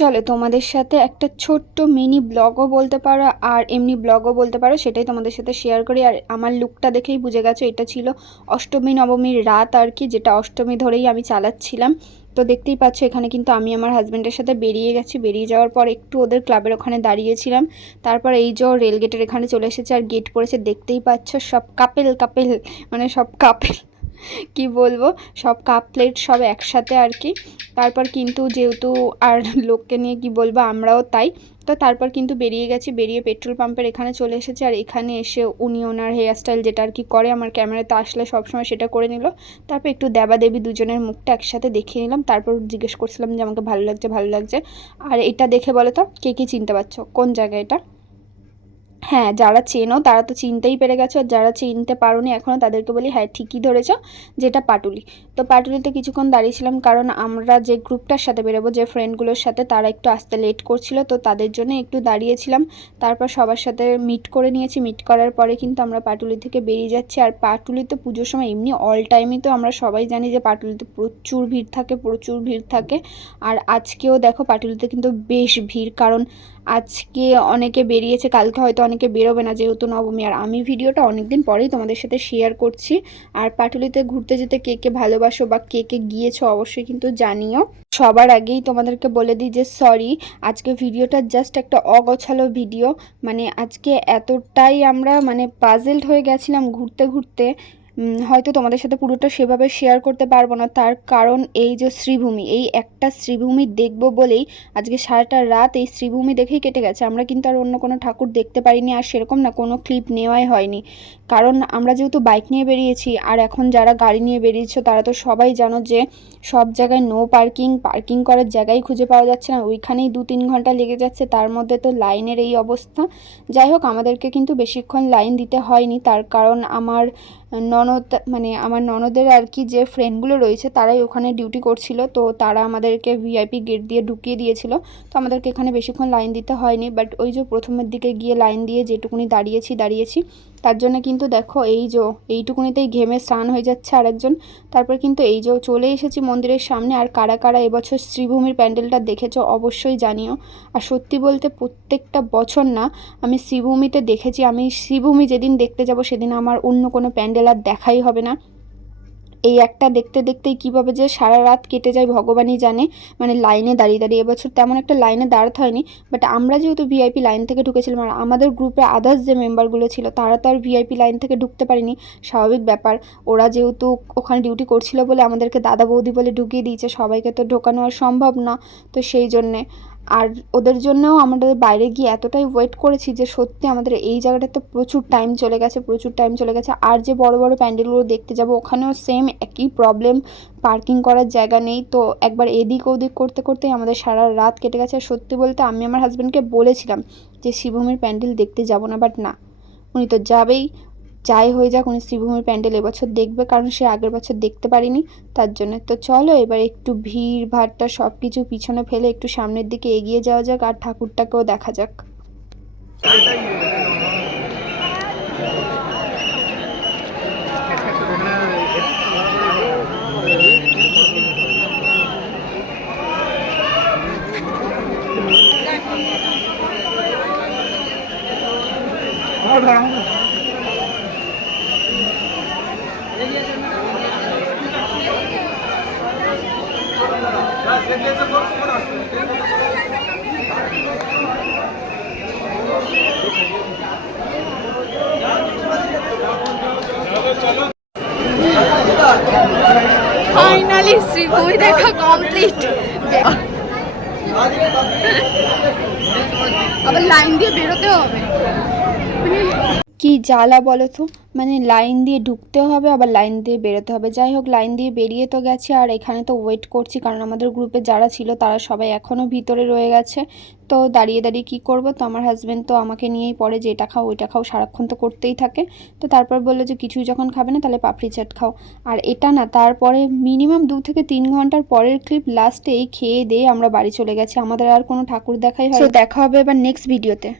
চলো তোমাদের সাথে একটা ছোট্ট মিনি ব্লগও বলতে পারো, আর এমনি ব্লগও বলতে পারো, সেটাই তোমাদের সাথে শেয়ার করি। আর আমার লুকটা দেখেই বুঝে গেছো, এটা ছিল অষ্টমী, নবমীর রাত আর কি, যেটা অষ্টমী ধরেই আমি চালাচ্ছিলাম। তো দেখতেই পাচ্ছ, এখানে কিন্তু আমি আমার হাজব্যান্ডের সাথে বেরিয়ে গেছি। বেরিয়ে যাওয়ার পর একটু ওদের ক্লাবের ওখানে দাঁড়িয়েছিলাম। তারপর এই যে রেলগেটের এখানে চলে এসেছে, আর গেট পড়েছে, দেখতেই পাচ্ছ, সব কাপেল কাপেল মানে সব কাপেল। কি বলব, সব কাপ প্লেট সব একসাথে আর কি। তারপর কিন্তু যেহেতু আর লোককে নিয়ে কি বলব, আমরাও তাই। তো তারপর কিন্তু বেরিয়ে গেছি, বেরিয়ে পেট্রোল পাম্পের এখানে চলে এসেছে। আর এখানে এসে উনি ওনার হেয়ার স্টাইল যেটা আর কি করে, আমার ক্যামেরাতে আসলে সবসময় সেটা করে নিল। তারপর একটু দেবা দেবী দুজনের মুখটা একসাথে দেখিয়ে নিলাম। তারপর জিজ্ঞেস করছিলাম যে, আমাকে ভালো লাগছে ভালো লাগছে। আর এটা দেখে বলো তো, কে কী চিনতে পারছ? কোন জায়গায় এটা? হ্যাঁ যারা চেনো তারা তো চিনতেই পেরে গেছো আর যারা চিনতে পারোনি এখনও তাদেরকে বলি হ্যাঁ ঠিকই ধরেছ, যেটা পাটুলি। তো পাটুলিতে কিছুক্ষণ দাঁড়িয়েছিলাম কারণ আমরা যে গ্রুপটার সাথে বেরোবো, যে ফ্রেন্ডগুলোর সাথে, তারা একটু আসতে লেট করছিল, তো তাদের জন্য একটু দাঁড়িয়েছিলাম। তারপর সবার সাথে মিট করে নিয়েছি, মিট করার পরে কিন্তু আমরা পাটুলি থেকে বেরিয়ে যাচ্ছি। আর পাটুলি তো পুজোর সময় এমনি অল টাইমই তো আমরা সবাই জানি যে পাটুলিতে প্রচুর ভিড় থাকে, প্রচুর ভিড় থাকে। আর আজকেও দেখো পাটুলিতে কিন্তু বেশ ভিড়, কারণ আজকে অনেকে বেরিয়েছে, কালকে হয়তো অনেকে বেরোবে না যেহেতু নবমী। আর আমি ভিডিওটা অনেকদিন পরেই তোমাদের সাথে শেয়ার করছি। আর পাটুলিতে ঘুরতে যেতে কে কে ভালোবাসো বা কে কে গিয়েছো অবশ্যই কিন্তু জানিও। সবার আগেই তোমাদেরকে বলে দিই যে সরি আজকে ভিডিওটা জাস্ট একটা অগোছালো ভিডিও মানে আজকে এতটাই আমরা মানে পাজেলড হয়ে গেছিলাম ঘুরতে ঘুরতে। হয়তো তোমাদের সাথে পুরোটা সেভাবে শেয়ার করতে পারব না। তার কারণ এই যে শ্রীভূমি, এই একটা শ্রীভূমি দেখব বলেই আজকে সারাটা রাত এই শ্রীভূমি দেখেই কেটে গেছে। আমরা কিন্তু আর অন্য কোনো ঠাকুর দেখতে পারিনি, আর সেরকম না, কোনো ক্লিপ নেওয়াই হয়নি। কারণ আমরা যেহেতু বাইক নিয়ে বেরিয়েছি, আর এখন যারা গাড়ি নিয়ে বেরিয়েছো, তারা তো সবাই জানো যে সব জায়গায় নো পার্কিং পার্কিং করার জায়গাই খুঁজে পাওয়া যাচ্ছে না। ওইখানেই দু তিন ঘণ্টা লেগে যাচ্ছে, তার মধ্যে তো লাইনের এই অবস্থা। যাই হোক, আমাদেরকে কিন্তু বেশিক্ষণ লাইন দিতে হয়নি। তার কারণ আমার ননদ মানে আমার ননদের আর কি যে ফ্রেন্ডগুলো রয়েছে তারাই ওখানে ডিউটি করছিল। তো তারা আমাদেরকে ভিআইপি গেট দিয়ে ঢুকিয়ে দিয়েছিল। তো আমাদেরকে এখানে বেশিক্ষণ লাইন দিতে হয়নি। বাট ওই যে প্রথমের দিকে গিয়ে লাইন দিয়ে যেটুকুনি দাঁড়িয়েছি দাঁড়িয়েছি। তার জন্য কিন্তু দেখো এই যে এইটুকুনিতেই ঘেমে স্নান হয়ে যাচ্ছে আরেকজন। তারপর কিন্তু এই যে চলে এসেছি মন্দিরের সামনে, আর কারা কারা এবছর শ্রীভূমির প্যান্ডেলটা দেখেছ অবশ্যই জানিও। আর সত্যি বলতে প্রত্যেকটা বছর না, আমি শ্রীভূমিতে দেখেছি, আমি শ্রীভূমি যেদিন দেখতে যাব সেদিন আমার অন্য কোনো প্যান্ডেল আর দেখাই হবে না। এই একটা দেখতে দেখতেই কীভাবে যে সারা রাত কেটে যায়, ভগবানই জানে। মানে লাইনে দাঁড়িয়ে দাঁড়িয়ে এবছর তেমন একটা লাইনে দাঁড়াতে হয়নি। বাট আমরা যেহেতু ভিআইপি লাইন থেকে ঢুকেছিলাম আর আমাদের গ্রুপে আদার্স যে মেম্বারগুলো ছিল, তারা তো আর ভিআইপি লাইন থেকে ঢুকতে পারিনি। স্বাভাবিক ব্যাপার। ওরা যেহেতু ওখানে ডিউটি করছিল বলে আমাদেরকে দাদা বৌদি বলে ঢুকিয়ে দিয়েছে, সবাইকে তো ঢোকানো আর সম্ভব না। তো সেই জন্যে আর ওদের জন্যও আমাদের বাইরে গিয়ে এতটাই ওয়েট করেছি যে সত্যি আমাদের এই জায়গাটাতে প্রচুর টাইম চলে গেছে, প্রচুর টাইম চলে গেছে। আর যে বড় বড় প্যান্ডেলগুলো দেখতে যাব, ওখানেও সেম একই প্রবলেম পার্কিং করার জায়গা নেই। তো একবার এদিক ওদিক করতে, করতেই আমাদের সারা রাত কেটে গেছে। সত্যি বলতে আমি আমার হাজব্যান্ডকে বলেছিলাম যে, শিবভূমির প্যান্ডেল দেখতে যাব না বাট না। উনি তো যাবেই। যাই হয়ে যাক, উনি শ্রীভূমির প্যান্ডেল এবছর দেখবে, কারণ সে আগের বছর দেখতে পারিনি, তার জন্য। তো চলো, এবার একটু ভিড়, ভাড়টা সব কিছু পিছনে ফেলে একটু সামনের দিকে এগিয়ে যাওয়া যাক, আর ঠাকুরটাকেও দেখা যাক। ফাইনালি শ্রীভূমি দেখা কমপ্লিট আবার লাইন দিয়ে বেরোতে হবে কি জ্বালা বলো তো? মানে লাইন দিয়ে ঢুকতে হবে, আবার লাইন দিয়ে বেরোতে হবে। যাই হোক লাইন দিয়ে বেরিয়ে তো গেছে, আর এখানে তো ওয়েট করছি, কারণ আমাদের গ্রুপে যারা ছিল, তারা সবাই এখনও ভিতরে রয়ে গেছে। তো দাঁড়িয়ে দাঁড়িয়ে কি করব? তো আমার হাজব্যান্ড তো আমাকে নিয়েই পড়ে, যে এটা খাও, ওইটা খাও, সারাক্ষণ তো করতেই থাকে। তো তারপর বলল যে, কিছুই যখন খাবে না, তাহলে পাপড়ি চাট খাও। আর এটা না, তারপরে মিনিমাম দু থেকে তিন ঘণ্টার পরের ক্লিপ লাস্টে এই খেয়ে দিয়ে আমরা বাড়ি চলে গেছি। আমাদের আর কোনো ঠাকুর দেখাই হয় দেখা হবে এবার নেক্সট ভিডিওতে